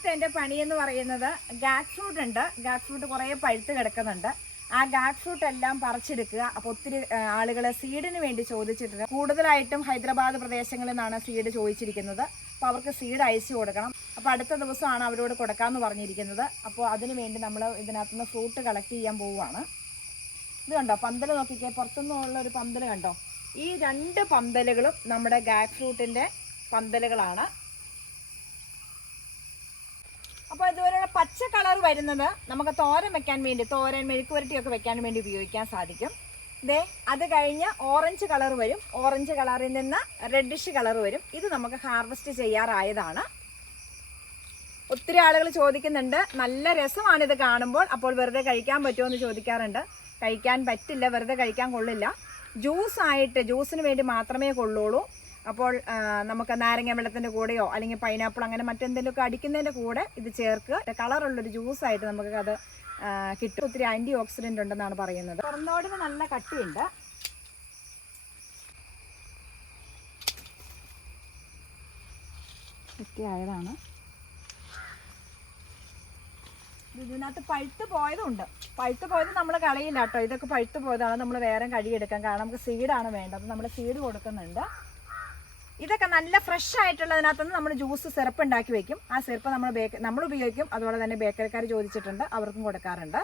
ആദ്യത്തെ എൻ്റെ പണിയെന്ന് പറയുന്നത് ഗാക്ക് ഫ്രൂട്ട് ഉണ്ട്. ഗാക്ക് ഫ്രൂട്ട് കുറേ പഴുത്ത് കിടക്കുന്നുണ്ട്. ആ ഗാക്ക് ഫ്രൂട്ട് എല്ലാം പറിച്ചെടുക്കുക. അപ്പോൾ ഒത്തിരി ആളുകൾ സീഡിന് വേണ്ടി ചോദിച്ചിട്ടുണ്ട്. കൂടുതലായിട്ടും ഹൈദരാബാദ് പ്രദേശങ്ങളിൽ നിന്നാണ് സീഡ് ചോദിച്ചിരിക്കുന്നത്. അപ്പോൾ അവർക്ക് സീഡ് അയച്ചു കൊടുക്കണം. അപ്പോൾ അടുത്ത ദിവസമാണ് അവരോട് കൊടുക്കാമെന്ന് പറഞ്ഞിരിക്കുന്നത്. അപ്പോൾ അതിന് വേണ്ടി നമ്മൾ ഇതിനകത്തുനിന്ന് ഫ്രൂട്ട് കളക്ട് ചെയ്യാൻ പോവുകയാണ്. ഇത് കണ്ടോ, പന്തൽ നോക്കിക്കേ, പുറത്തുനിന്നുള്ള ഒരു പന്തൽ കണ്ടോ. ഈ 2 പന്തലുകളും നമ്മുടെ ഗാക്ക് ഫ്രൂട്ടിൻ്റെ പന്തലുകളാണ്. അപ്പോൾ ഇതുപോലെയുള്ള പച്ച കളർ വരുന്നത് നമുക്ക് തോരൻ വെക്കാൻ വേണ്ടി, തോരൻ മെഴുക്കുവരട്ടിയൊക്കെ വെക്കാൻ വേണ്ടി ഉപയോഗിക്കാൻ സാധിക്കും. അത് കഴിഞ്ഞ് ഓറഞ്ച് കളർ വരും. ഓറഞ്ച് കളറിൽ നിന്ന് റെഡിഷ് കളർ വരും. ഇത് നമുക്ക് ഹാർവെസ്റ്റ് ചെയ്യാറായതാണ്. ഒത്തിരി ആളുകൾ ചോദിക്കുന്നുണ്ട്, നല്ല രസമാണിത് കാണുമ്പോൾ, അപ്പോൾ വെറുതെ കഴിക്കാൻ പറ്റുമോ എന്ന് ചോദിക്കാറുണ്ട്. കഴിക്കാൻ പറ്റില്ല, വെറുതെ കഴിക്കാൻ കൊള്ളില്ല. ജ്യൂസിന് വേണ്ടി മാത്രമേ കൊള്ളുള്ളൂ. അപ്പോൾ നമുക്ക് നാരങ്ങ വെള്ളത്തിൻ്റെ കൂടെയോ അല്ലെങ്കിൽ പൈനാപ്പിൾ അങ്ങനെ മറ്റെന്തെങ്കിലുമൊക്കെ അടിക്കുന്നതിൻ്റെ കൂടെ ഇത് ചേർക്കുക. കളറുള്ളൊരു ജ്യൂസായിട്ട് നമുക്ക് അത് കിട്ടും. ഒത്തിരി ആൻറ്റി ഓക്സിഡൻ്റ് ഉണ്ടെന്നാണ് പറയുന്നത്. പുറന്നോടിന് നല്ല കട്ടിയുണ്ട്. കട്ടിയായതാണ്. ഇതിനകത്ത് പഴുത്ത് പോയതുണ്ട്. പഴുത്ത് പോയത് നമ്മൾ കളയില്ല കേട്ടോ. ഇതൊക്കെ പഴുത്ത് പോയതാണ്. നമ്മൾ വേറെ കഴുകിയെടുക്കാം. കാരണം നമുക്ക് സീഡാണ് വേണ്ടത്. നമ്മൾ സീഡ് കൊടുക്കുന്നുണ്ട്. ഇതൊക്കെ നല്ല ഫ്രഷ് ആയിട്ടുള്ളതിനകത്തുനിന്ന് നമ്മൾ ജ്യൂസ് സിറപ്പ് ഉണ്ടാക്കി വെക്കും. ആ സിറപ്പ് നമ്മൾ ഉപയോഗിക്കും. അതുപോലെ തന്നെ ബേക്കറിക്കാർ ചോദിച്ചിട്ടുണ്ട്, അവർക്കും കൊടുക്കാറുണ്ട്.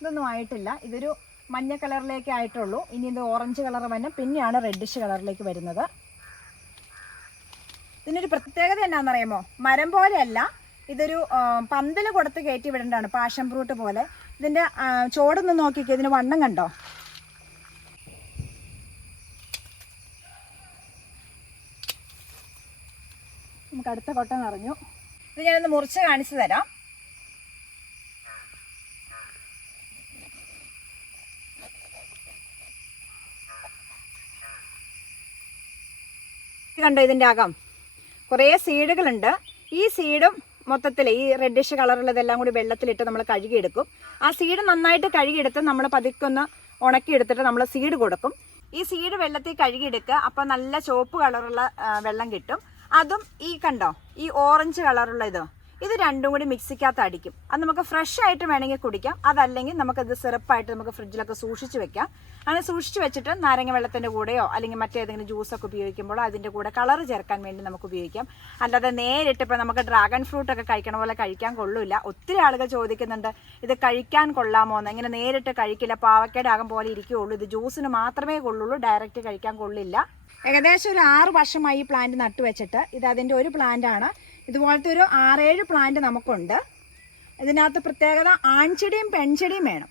ഇതൊന്നും ആയിട്ടില്ല. ഇതൊരു മഞ്ഞ കളറിലേക്ക് ആയിട്ടുള്ളൂ. ഇനി ഇത് ഓറഞ്ച് കളർ വന്ന് പിന്നെയാണ് റെഡിഷ് കളറിലേക്ക് വരുന്നത്. ഇതിനൊരു പ്രത്യേകത എന്നാണെന്നറിയാമോ? മരം പോലെയല്ല, ഇതൊരു പന്തൽ കൊടുത്ത് കയറ്റി വിടേണ്ടതാണ്. പാഷൻ ഫ്രൂട്ട് പോലെ. ഇതിൻ്റെ ചോടൊന്ന് നോക്കിക്കേ, ഇതിന് വണ്ണം കണ്ടോ? നമുക്ക് അടുത്ത കൊട്ട നിറഞ്ഞു. ഇത് ഞാനൊന്ന് മുറിച്ച് കാണിച്ചു തരാം. കണ്ടോ, ഇതിൻ്റെ അകം കുറേ സീഡുകളുണ്ട്. ഈ സീഡും മൊത്തത്തിൽ ഈ റെഡിഷ് കളറുള്ളതെല്ലാം കൂടി വെള്ളത്തിലിട്ട് നമ്മൾ കഴുകിയെടുക്കും. ആ സീഡ് നന്നായിട്ട് കഴുകിയെടുത്ത് നമ്മൾ പതുക്കൊന്ന് ഉണക്കിയെടുത്തിട്ട് നമ്മൾ സീഡ് കൊടുക്കും. ഈ സീഡ് വെള്ളത്തിൽ കഴുകിയെടുക്കുക. അപ്പോൾ നല്ല ചുവപ്പ് കളറുള്ള വെള്ളം കിട്ടും. അതും ഈ കണ്ടോ, ഈ ഓറഞ്ച് കളറുള്ള ഇത് രണ്ടും കൂടി മിക്സിക്കകത്ത് അടിക്കും. അത് നമുക്ക് ഫ്രഷ് ആയിട്ട് വേണമെങ്കിൽ കുടിക്കാം. അതല്ലെങ്കിൽ നമുക്കത് സിറപ്പായിട്ട് നമുക്ക് ഫ്രിഡ്ജിലൊക്കെ സൂക്ഷിച്ച് വെക്കാം. അങ്ങനെ സൂക്ഷിച്ച് വെച്ചിട്ട് നാരങ്ങ വെള്ളത്തിൻ്റെ കൂടെയോ അല്ലെങ്കിൽ മറ്റേതെങ്കിലും ജ്യൂസൊക്കെ ഉപയോഗിക്കുമ്പോഴോ അതിൻ്റെ കൂടെ കളർ ചേർക്കാൻ വേണ്ടി നമുക്ക് ഉപയോഗിക്കാം. അല്ലാതെ നേരിട്ട് ഇപ്പോൾ നമുക്ക് ഡ്രാഗൺ ഫ്രൂട്ടൊക്കെ കഴിക്കണ പോലെ കഴിക്കാൻ കൊള്ളില്ല. ഒത്തിരി ആളുകൾ ചോദിക്കുന്നുണ്ട്, ഇത് കഴിക്കാൻ കൊള്ളാമോ എന്ന്. ഇങ്ങനെ നേരിട്ട് കഴിക്കില്ല, പാവക്കയുടെ അകം പോലെ ഇരിക്കുകയുള്ളൂ. ഇത് ജ്യൂസിന് മാത്രമേ കൊള്ളുള്ളൂ, ഡയറക്റ്റ് കഴിക്കാൻ കൊള്ളില്ല. ഏകദേശം ഒരു 6 വർഷമായി ഈ പ്ലാന്റ് നട്ടുവെച്ചിട്ട്. ഇത് അതിൻ്റെ ഒരു പ്ലാന്റാണ്. ഇതുപോലത്തെ ഒരു 6-7 പ്ലാന്റ് നമുക്കുണ്ട്. ഇതിനകത്ത് പ്രത്യേകത ആൺചെടിയും പെൺചെടിയും വേണം.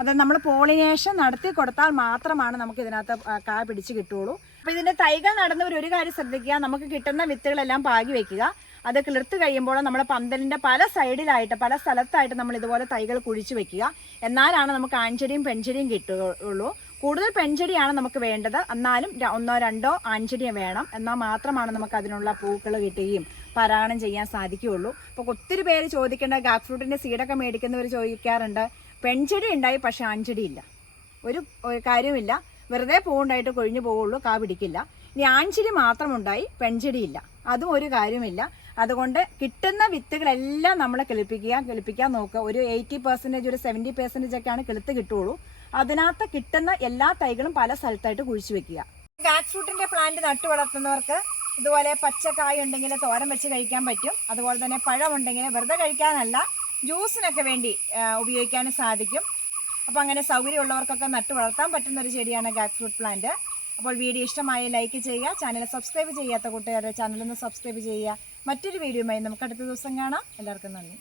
അത് നമ്മൾ പോളിനേഷൻ നടത്തി കൊടുത്താൽ മാത്രമാണ് നമുക്ക് ഇതിനകത്ത് കായ പിടിച്ച് കിട്ടുള്ളൂ. അപ്പോൾ ഇതിൻ്റെ തൈകൾ നടുന്നവർ ഒരു കാര്യം ശ്രദ്ധിക്കുക, നമുക്ക് കിട്ടുന്ന വിത്തുകളെല്ലാം പാകി വയ്ക്കുക. അത് കിളിർത്ത് കഴിയുമ്പോൾ നമ്മുടെ പന്തലിൻ്റെ പല സൈഡിലായിട്ട് പല സ്ഥലത്തായിട്ട് നമ്മൾ ഇതുപോലെ തൈകൾ കുഴിച്ച് വെക്കുക. എന്നാലാണ് നമുക്ക് ആൺചെടിയും പെൺചെടിയും കിട്ടുകയുള്ളൂ. കൂടുതൽ പെൺചെടിയാണ് നമുക്ക് വേണ്ടത്. എന്നാലും 1-2 ആൺചെടിയും വേണം. എന്നാൽ മാത്രമാണ് നമുക്ക് അതിനുള്ള പൂക്കൾ കിട്ടുകയും പരാഗണം ചെയ്യാൻ സാധിക്കുകയുള്ളൂ. അപ്പോൾ ഒത്തിരി പേര് ചോദിക്കേണ്ട, ഗാക്ക് ഫ്രൂട്ടിൻ്റെ സീഡൊക്കെ മേടിക്കുന്നവർ ചോദിക്കാറുണ്ട്, പെൺചെടി ഉണ്ടായി പക്ഷേ ആൺചെടി ഇല്ല. ഒരു കാര്യമില്ല, വെറുതെ പൂവുണ്ടായിട്ട് കൊഴിഞ്ഞു പോവുള്ളൂ, കാ പിടിക്കില്ല. ഇനി ആൺചെടി മാത്രമുണ്ടായി പെൺചെടിയില്ല, അതും ഒരു കാര്യമില്ല. അതുകൊണ്ട് കിട്ടുന്ന വിത്തുകളെല്ലാം നമ്മൾ കിളിപ്പിക്കാൻ നോക്കുക. ഒരു 80%, ഒരു 70% ഒക്കെയാണ് കിളുത്ത് കിട്ടുള്ളൂ. അതിനകത്ത് കിട്ടുന്ന എല്ലാ തൈകളും പല സ്ഥലത്തായിട്ട് കുഴിച്ചു വെക്കുക. ഗാക്ക് ഫ്രൂട്ടിൻ്റെ പ്ലാന്റ് നട്ടു വളർത്തുന്നവർക്ക് ഇതുപോലെ പച്ചക്കായ ഉണ്ടെങ്കിൽ തോരൻ വെച്ച് കഴിക്കാൻ പറ്റും. അതുപോലെ തന്നെ പഴമുണ്ടെങ്കിൽ വെറുതെ കഴിക്കാനല്ല, ജ്യൂസിനൊക്കെ വേണ്ടി ഉപയോഗിക്കാനും സാധിക്കും. അപ്പോൾ അങ്ങനെ സൗകര്യമുള്ളവർക്കൊക്കെ നട്ടു വളർത്താൻ പറ്റുന്ന ഒരു ചെടിയാണ് ഗാക്ക് ഫ്രൂട്ട് പ്ലാന്റ്. അപ്പോൾ വീഡിയോ ഇഷ്ടമായി ലൈക്ക് ചെയ്യുക. ചാനൽ സബ്സ്ക്രൈബ് ചെയ്യാത്ത കൂട്ടുകാരുടെ ചാനലൊന്ന് സബ്സ്ക്രൈബ് ചെയ്യുക. മറ്റൊരു വീഡിയോയുമായി നമുക്ക് അടുത്ത ദിവസം കാണാം. എല്ലാവർക്കും നന്ദി.